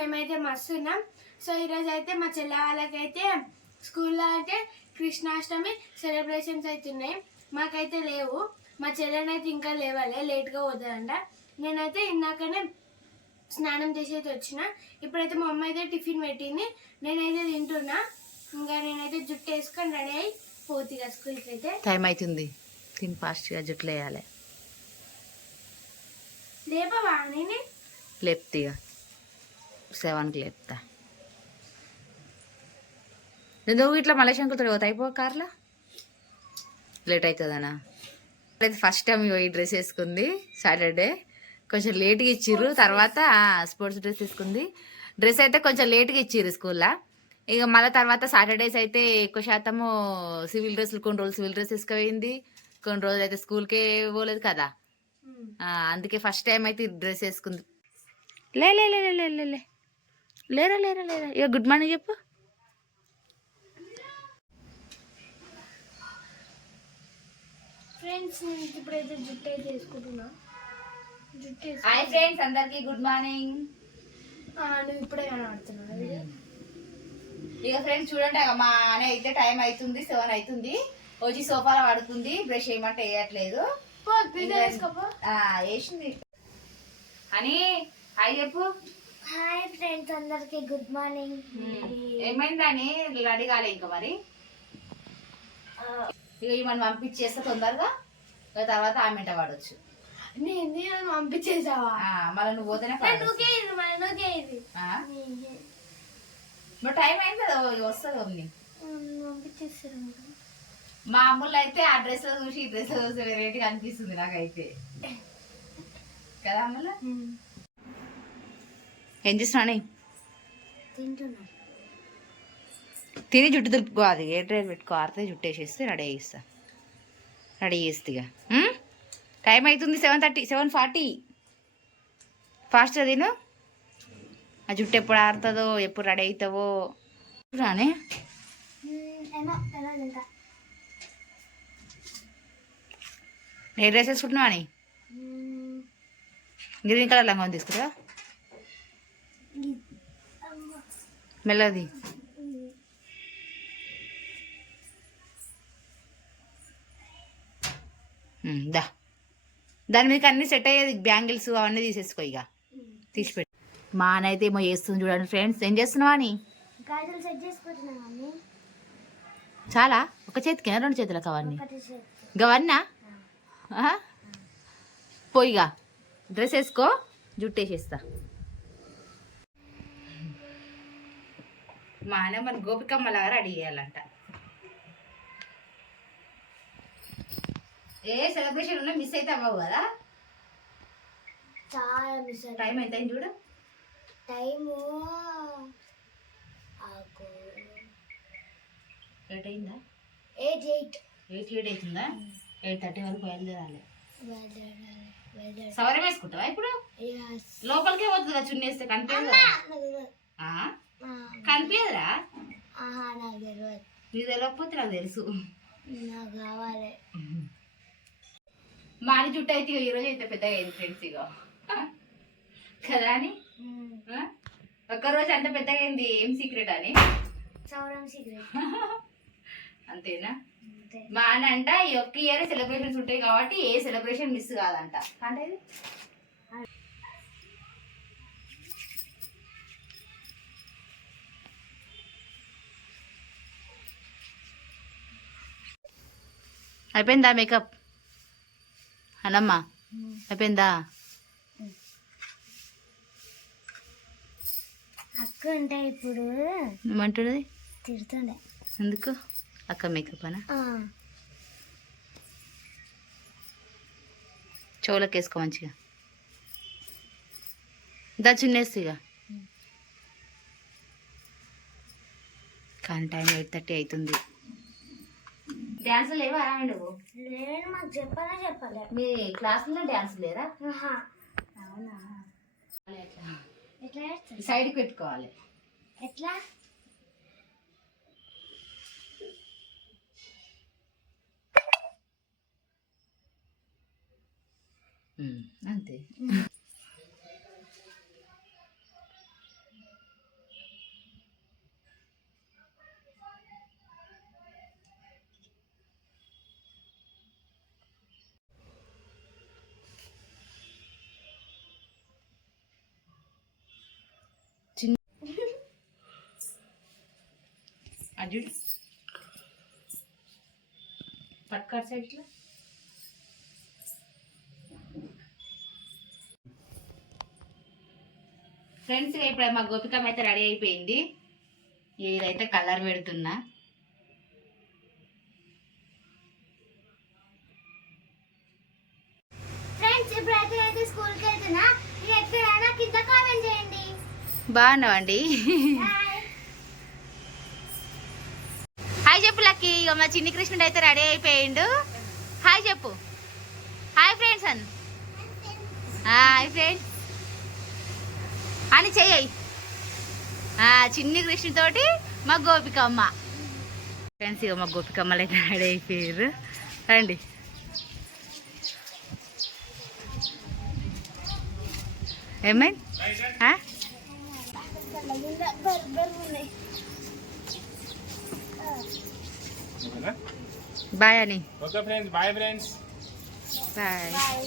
మేమైతే మస్తు ఉన్నాం సో ఈరోజు అయితే మా చెల్లె వాళ్ళకైతే స్కూల్లో అయితే కృష్ణాష్టమి సెలబ్రేషన్స్ అవుతున్నాయి మాకైతే లేవు. మా చెల్లెనైతే ఇంకా లేవాలి లేట్గా పోతుందంట. నేనైతే ఇందాకనే స్నానం చేసి అయితే వచ్చిన. ఇప్పుడైతే మా అమ్మ అయితే టిఫిన్ పెట్టింది. నేనైతే తింటున్నా. ఇంకా నేనైతే జుట్టు వేసుకొని రెడీ అయి పోతిగా స్కూల్కి అయితే టైం అవుతుంది తిని ఫాస్ట్గా జుట్లు వేయాలి. లేపవా నేను? లేపుతా సెవెన్కి లేపుతా. నువ్వు ఇట్లా మలేశంకులతో పోతా? అయిపో కార్లో? లేట్ అవుతుందనా అయితే ఫస్ట్ టైం ఈ డ్రెస్ వేసుకుంది సాటర్డే. కొంచెం లేట్గా ఇచ్చిర్రు. తర్వాత స్పోర్ట్స్ డ్రెస్ తీసుకుంది డ్రెస్ అయితే కొంచెం లేట్గా ఇచ్చిర్రు స్కూల్లో. ఇక మళ్ళీ తర్వాత సాటర్డేస్ అయితే ఎక్కువ శాతము సివిల్ డ్రెస్సులు కొన్ని రోజులు సివిల్ డ్రెస్ తీసుకుపోయింది కొన్ని రోజులు అయితే స్కూల్కే పోలేదు కదా. ఆ, అందుకే ఫస్ట్ టైం అయితే డ్రెస్ వేసుకుంది. లే లే, లే లే లే. లేరా లేరా లేరా. ఇక గుడ్ మార్నింగ్ చెప్పు. ఫ్రెండ్స్ నేను ఇప్పుడైతే జుట్టు అయితే వేసుకుంటున్నా. జుట్టు హాయ్ ఫ్రెండ్స్ అందరికి గుడ్ మార్నింగ్ నువ్వు ఇప్పుడే కనబడుతున్నావు? ఇక ఫ్రెండ్స్ చూడండి మా అనే అయితే టైం అవుతుంది సెవెన్ అవుతుంది వచ్చి సోఫాలో పడుకుంది బ్రష్ చేయమంటే వేయట్లేదు. వేసింది. అని హాయ్ చెప్పు. హాయ్ ఫ్రెండ్స్ అందరికి గుడ్ మార్నింగ్ ఏమైందని రెడీ కాలే ఇంకా మరి? ఇక మనం పంపించేస్తే తొందరగా ఇక తర్వాత ఆమెంట పడవచ్చు నేను నేను పంపించేసావా? మళ్ళీ నువ్వు పోతేనే మరి పడవచ్చు. నువ్వుకే ఇది మరి నువ్వుకే ఇది. ఆ? మరి టైం అయింది కదా వస్తుంది ఉంది పంపించేస్తాను మా అమ్ముళ్ళు అయితే ఆ డ్రెస్ చూసి ఈ డ్రెస్ చూసి వెరైటీగా అనిపిస్తుంది నాకైతే. కదా అమ్ముల ఏం చేస్తున్నాను తింటున్నా. తిని జుట్టు దులుపుకో అది ఏ డ్రైర్ పెట్టుకో ఆరితే జుట్టు వేసేస్తే రెడీ చేస్తా రెడీ చేస్తే ఇక? టైం అవుతుంది seven thirty seven forty. Fast తిను. ఆ జుట్టు ఎప్పుడు ఆరుతుందో ఎప్పుడు రెడీ అవుతావో. రానే ఏ డ్రెస్ వేసుకుంటున్నావు అని గ్రీన్ కలర్ లంగా తీసుకురా. మెల్లది ఉమ్, దా. దాని మీదకి అన్ని సెట్ అయ్యేది బ్యాంగిల్స్ అవన్నీ తీసేసుకో ఇక. తీసిపెట్టి మా అనైతే ఏమో చేస్తుంది చూడండి ఫ్రెండ్స్. ఏం చేస్తున్నావా అని? చాలా? ఒక చేతికి రెండు చేతులకు అవన్నీ. గవన్నా. పోయిగా డ్రెస్ వేసుకో. జుట్టు వేసేస్తా. మా అన్న మన గోపికమ్మలాగా రెడీ చేయాలంట. ఏ సెలబ్రేషన్ ఉన్నా మిస్ అయితే అవ్వవు కదా? చాలా మిస్ టైం ఎంత అయింది చూడు? టైము ఎయిట్ అయిందా? ఎయిట్ ఎయిట్ ఎయిట్ ఎయిట్ అవుతుందా? ఎయిట్ థర్టీ వరకు బయలుదేరాలి. సవరం వేసుకుంటావా ఇప్పుడు? లోపలికే పోతుందా చున్నీ వేస్తే? కనిపించదు? కనిపించదురా? నాకు తెలియదు నీకు తెలియకపోతే నాకు తెలుసు. నాకు కావాలి. మాడి జుట్టు అయితే ఇగో ఈరోజు అయితే పెద్దగా అయింది ఫ్రెండ్స్ ఇక కదా అని? ఒక్కరోజు అంత పెద్దగా అయింది ఏం సీక్రెట్ అని? అంతేనా? అంతే. మా అన్న అంట ఈ ఒక్క ఇయర్ సెలబ్రేషన్స్ ఉంటాయి కాబట్టి ఏ సెలబ్రేషన్ మిస్ కాదంట. అంటే అయిపోయిందా మేకప్? అనమ్మా అయిపోయిందా? అక్క ఉంటే ఇప్పుడు ఏమంటున్నది తిడుతుండే. ఎందుకు? అక్క మేకప్ అనా చెవులకు వేసుకో మంచిగా. దా ఇక కానీ టైం ఎయిట్ థర్టీ అవుతుంది. డ్యాన్స్ లేవా? నువ్వు నేను మాకు చెప్పాలా చెప్పాలి. మీ క్లాస్లో డ్యాన్స్ లేరా ఆహా. అవునా? ఎట్లా సైడ్కి పెట్టుకోవాలి. ఎట్లా? అంతే. అర్జున్ పట్టుకాడు సైడ్లో ఫ్రెండ్స్ ఇప్పుడు మా గోపికమ్మ అయితే రెడీ అయిపోయింది. ఇదైతే కలర్ పెడుతున్నా. ఫ్రెండ్స్ ఇప్పుడైతే అయితే స్కూల్కి వెళ్తున్నా. మీరు ఎక్కడైనా కింద కామెంట్ చేయండి. బాగున్నావండి? హాయ్ ఇక మా చిన్ని కృష్ణుడు అయితే రెడీ అయిపోయిండు. హాయ్ చెప్పు. హాయ్ ఫ్రెండ్స్ అన్. Hi friends. అని చెయ్యి. చిన్ని కృష్ణుతోటి మా గోపికమ్మ. ఫ్రెండ్స్ ఇక మా గోపికమ్మలు అయితే రెడీ అయిపోయారు రండి. ఏమైంది? బాయ్ అని. Okay friends bye friends bye. Bye.